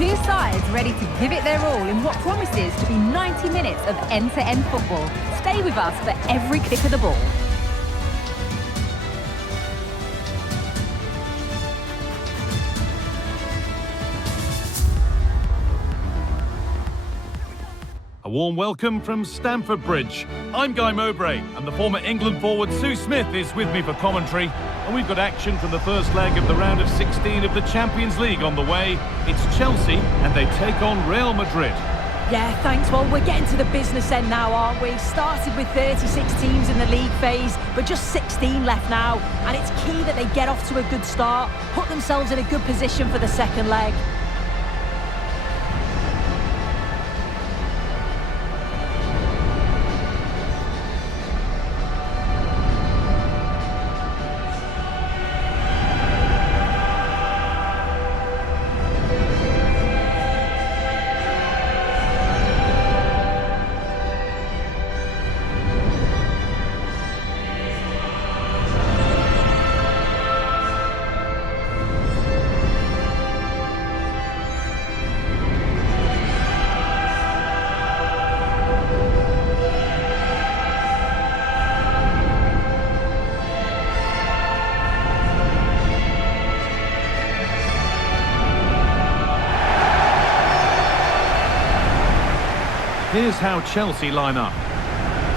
Two sides ready to give it their all in what promises to be 90 minutes of end-to-end football. Stay with us for every kick of the ball. A warm welcome from Stamford Bridge. I'm Guy Mowbray, and the former England forward Sue Smith is with me for commentary. And we've got action from the first leg of the round of 16 of the Champions League on the way. It's Chelsea, and they take on Real Madrid. Yeah, thanks. Well, we're getting to the business end now, aren't we? Started with 36 teams in the league phase, but just 16 left now. And it's key that they get off to a good start, put themselves in a good position for the second leg. Here's how Chelsea line up.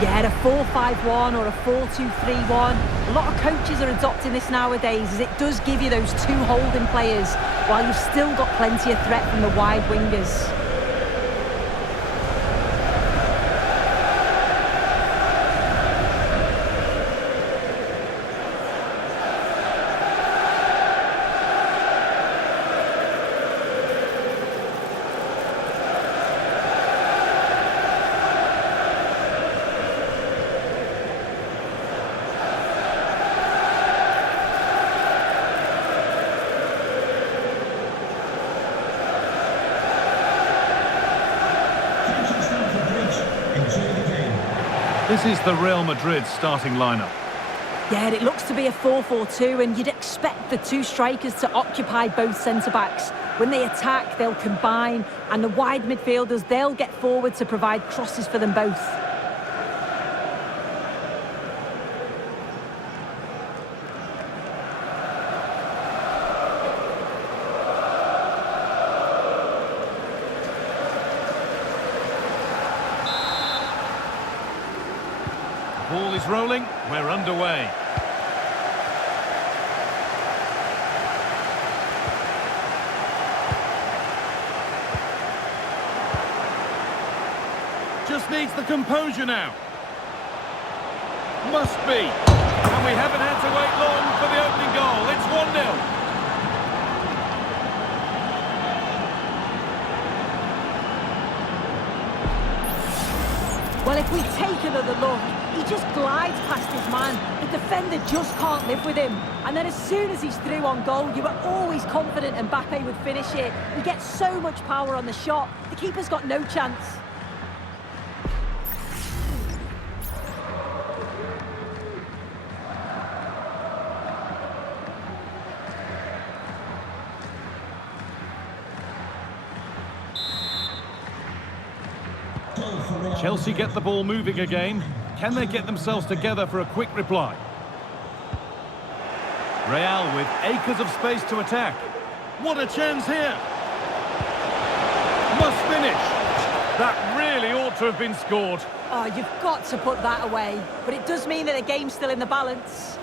Yeah, a 4-5-1 or a 4-2-3-1. A lot of coaches are adopting this nowadays, as it does give you those two holding players, while you've still got plenty of threat from the wide wingers. This is the Real Madrid starting lineup. Yeah, it looks to be a 4-4-2, and you'd expect the two strikers to occupy both centre-backs. When they attack, they'll combine, and the wide midfielders, they'll get forward to provide crosses for them both. Ball is rolling, we're underway. Just needs the composure now. Must be. And we haven't had to wait long for the opening goal. It's 1-0. Well, if we take another look, he just glides past his man. The defender just can't live with him. And then as soon as he's through on goal, you were always confident Mbappe would finish it. He gets so much power on the shot, the keeper's got no chance. Chelsea get the ball moving again. Can they get themselves together for a quick reply? Real with acres of space to attack. What a chance here! Must finish! That really ought to have been scored. Oh, you've got to put that away. But it does mean that the game's still in the balance.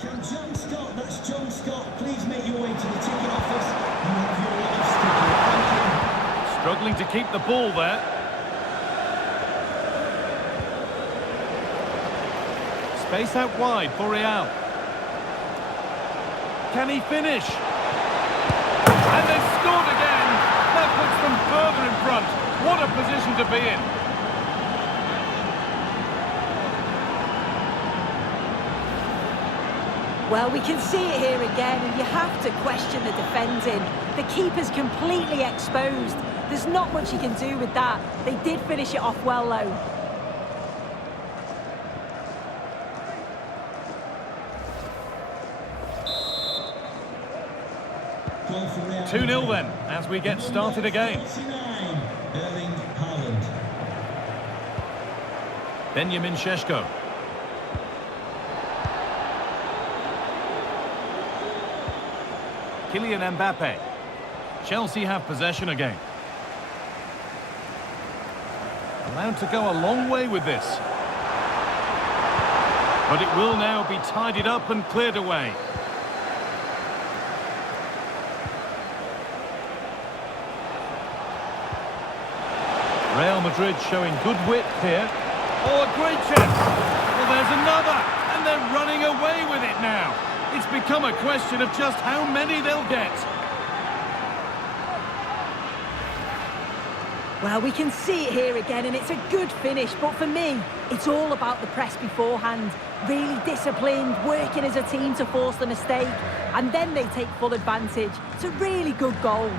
Can John Scott, that's John Scott, please make your way to the ticket office. You have your last ticket. Thank you. Struggling to keep the ball there. Space out wide for Real. Can he finish? And they've scored again. That puts them further in front. What a position to be in. Well, we can see it here again, and you have to question the defending. The keeper's completely exposed. There's not much he can do with that. They did finish it off well, though. 2-0 then, as we get started again. Benjamin Šeško. Kylian Mbappe. Chelsea have possession again. Allowed to go a long way with this. But it will now be tidied up and cleared away. Real Madrid showing good width here. Oh, a great chance. Well, there's another, and they're running away with it now. It's become a question of just how many they'll get. Well, we can see it here again, and it's a good finish, but for me, it's all about the press beforehand. Really disciplined, working as a team to force the mistake, and then they take full advantage. It's a really good goal.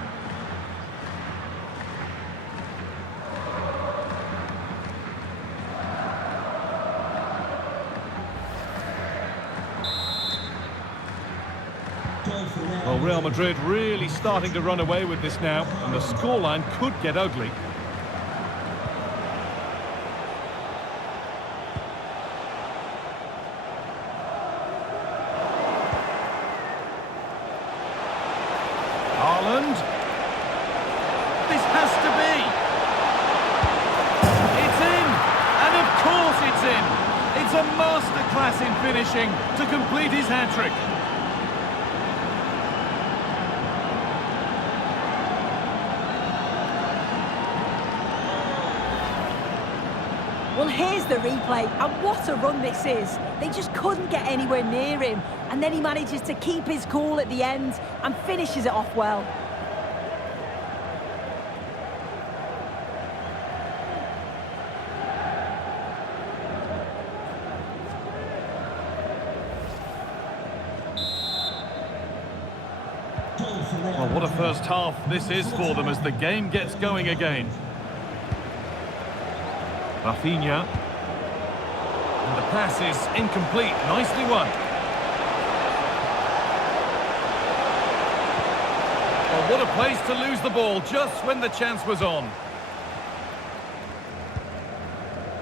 Well, Real Madrid really starting to run away with this now, and the scoreline could get ugly. Haaland. This has to be. It's in, and of course it's in. It's a masterclass in finishing to complete his hat-trick. Well, here's the replay, and what a run this is. They just couldn't get anywhere near him, and then he manages to keep his cool at the end and finishes it off well. Well, what a first half this is for them as the game gets going again. Rafinha. And the pass is incomplete. Nicely won. Well, what a place to lose the ball just when the chance was on.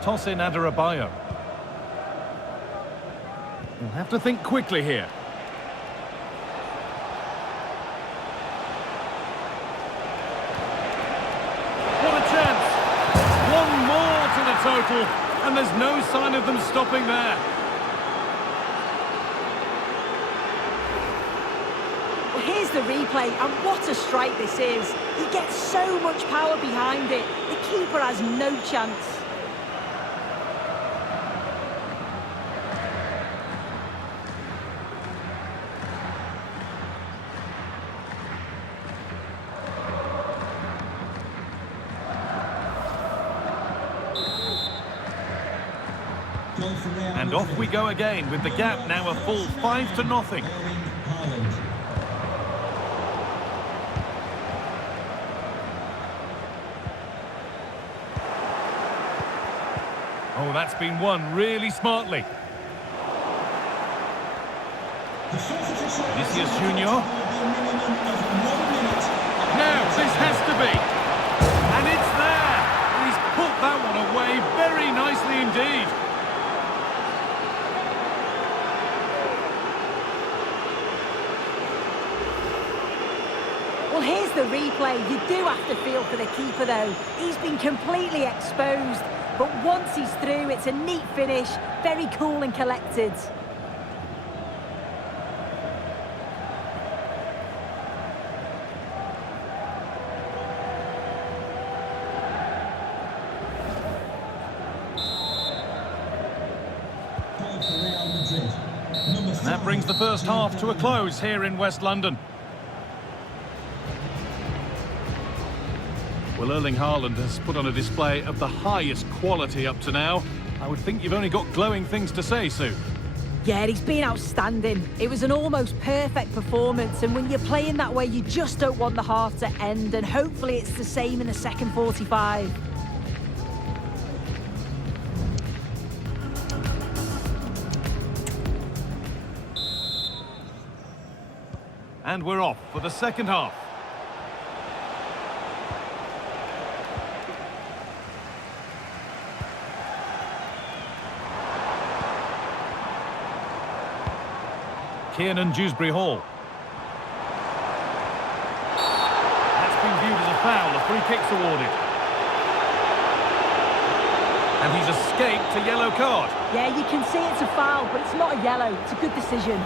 Toss in Adarabioyo. We'll have to think quickly here. Total, and there's no sign of them stopping there. Well, here's the replay, and what a strike this is. He gets so much power behind it. The keeper has no chance. And off we go again with the gap now a full 5-0. Oh, that's been won really smartly. Vinicius Junior. Now, this has to be. And it's there. He's put that one away very nicely indeed. Well, here's the replay. You do have to feel for the keeper, though. He's been completely exposed. But once he's through, it's a neat finish. Very cool and collected. And that brings the first half to a close here in West London. Well, Erling Haaland has put on a display of the highest quality up to now. I would think you've only got glowing things to say, Sue. Yeah, he's been outstanding. It was an almost perfect performance, and when you're playing that way, you just don't want the half to end, and hopefully it's the same in the second 45. And we're off for the second half. Kiernan Dewsbury Hall. That's been viewed as a foul. A free kick's awarded. And he's escaped a yellow card. Yeah, you can see it's a foul, but it's not a yellow. It's a good decision.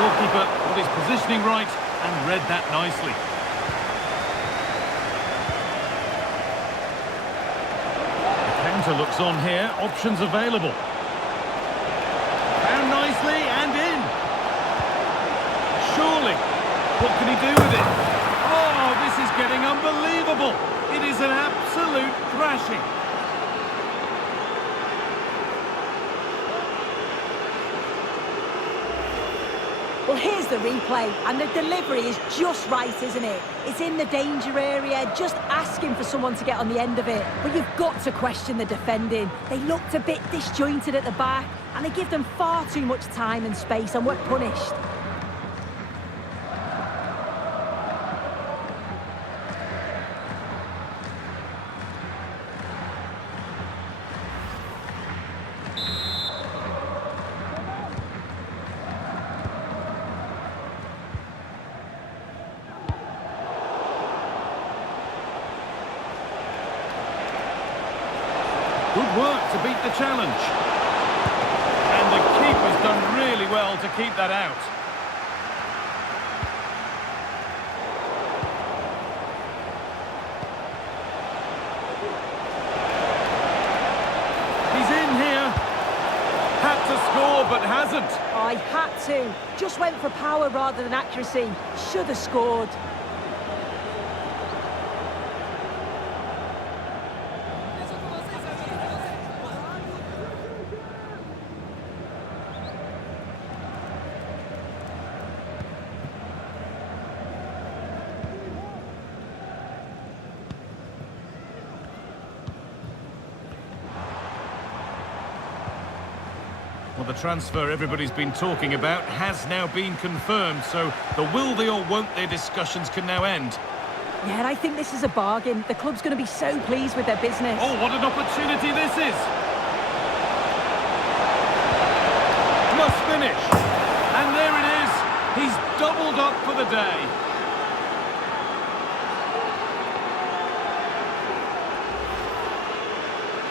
Goalkeeper got his positioning right and read that nicely. The counter looks on here, options available. Found nicely and in. Surely, what can he do with it? Oh, this is getting unbelievable. It is an absolute thrashing. Well, here's the replay, and the delivery is just right, isn't it? It's in the danger area, just asking for someone to get on the end of it. But you've got to question the defending. They looked a bit disjointed at the back, and they give them far too much time and space, and we're punished. Good work to beat the challenge. And the keeper's done really well to keep that out. He's in here. Had to score, but hasn't. I had to. Just went for power rather than accuracy. Should have scored. Well, the transfer everybody's been talking about has now been confirmed, so the will they or won't they discussions can now end. Yeah, and I think this is a bargain. The club's going to be so pleased with their business. Oh, what an opportunity this is! Must finish! And there it is! He's doubled up for the day.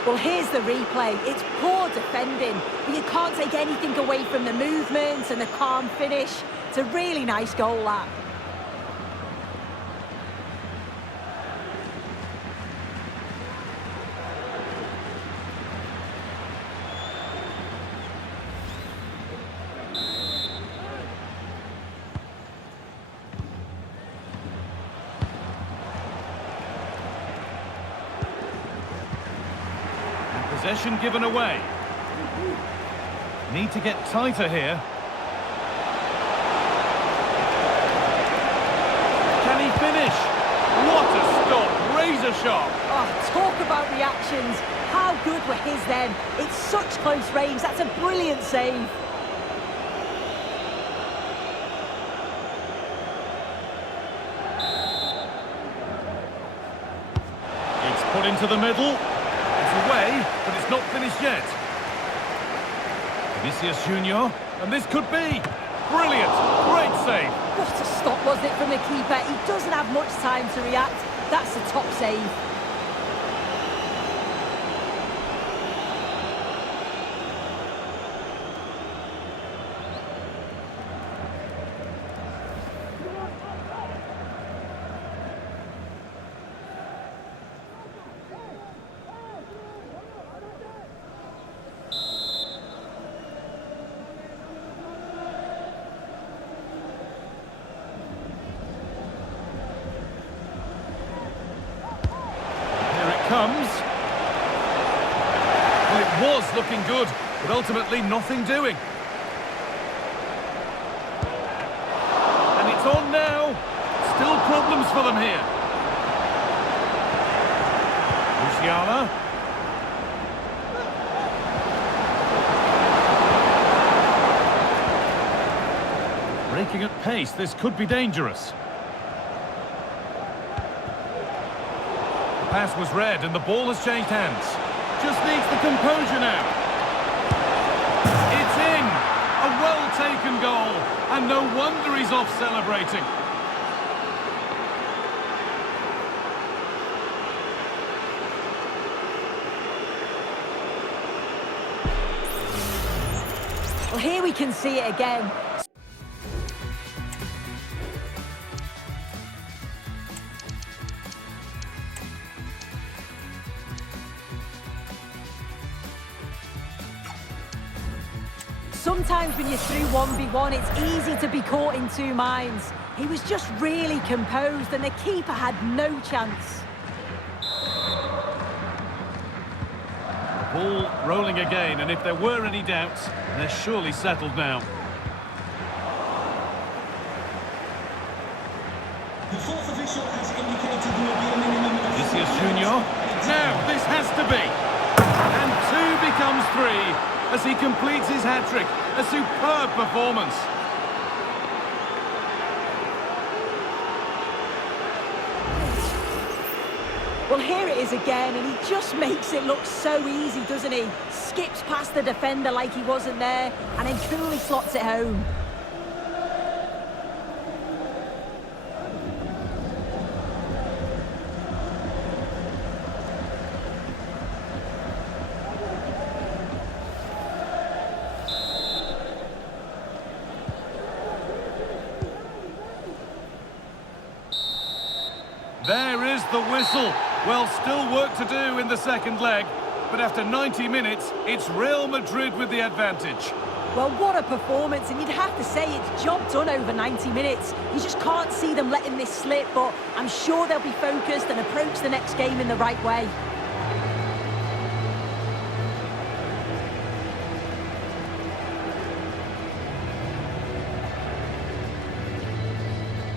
Well, here's the replay. It's poor defending, but you can't take anything away from the movement and the calm finish. It's a really nice goal, that. Possession given away. Need to get tighter here. Can he finish? What a stop! Razor sharp. Oh, talk about reactions. How how good were his then? It's such close range. That's a brilliant save. It's put into the middle. It's away, but it's not finished yet. Vinicius Junior, and this could be brilliant. Great save. What a stop was it from the keeper. He doesn't have much time to react. That's a top save. Comes. Well, it was looking good, but ultimately nothing doing. And it's on now. Still problems for them here. Musiala. Breaking at pace, this could be dangerous. Pass was read and the ball has changed hands. Just needs the composure now. It's in! A well-taken goal, and no wonder he's off celebrating. Well, here we can see it again. Sometimes when you're through 1v1, it's easy to be caught in two minds. He was just really composed and the keeper had no chance. The ball rolling again, and if there were any doubts, they're surely settled now. The fourth official has indicated there will be a minimum of Vinicius Junior. Now this has to be. And 2 becomes 3 as he completes his hat-trick. A superb performance. Well, here it is again, and he just makes it look so easy, doesn't he? Skips past the defender like he wasn't there, and then coolly slots it home. There is the whistle. Well, still work to do in the second leg, but after 90 minutes, it's Real Madrid with the advantage. Well, what a performance, and you'd have to say it's job done over 90 minutes. You just can't see them letting this slip, but I'm sure they'll be focused and approach the next game in the right way.